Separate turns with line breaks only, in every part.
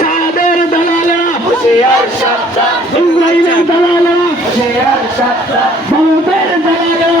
সাদের
দালালা
ইসরায়েলের
হুশিয়ার
ভারতের দালালেরা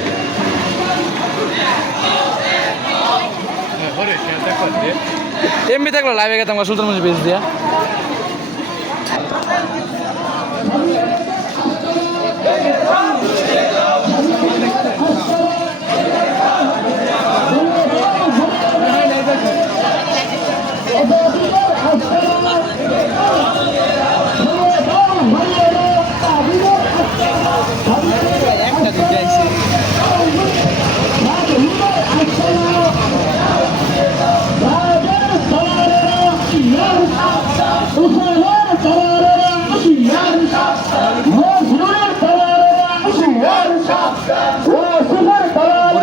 এমবি থাকল লাইভে গেতাম সুলতান মঞ্জি বেশ দিয়া।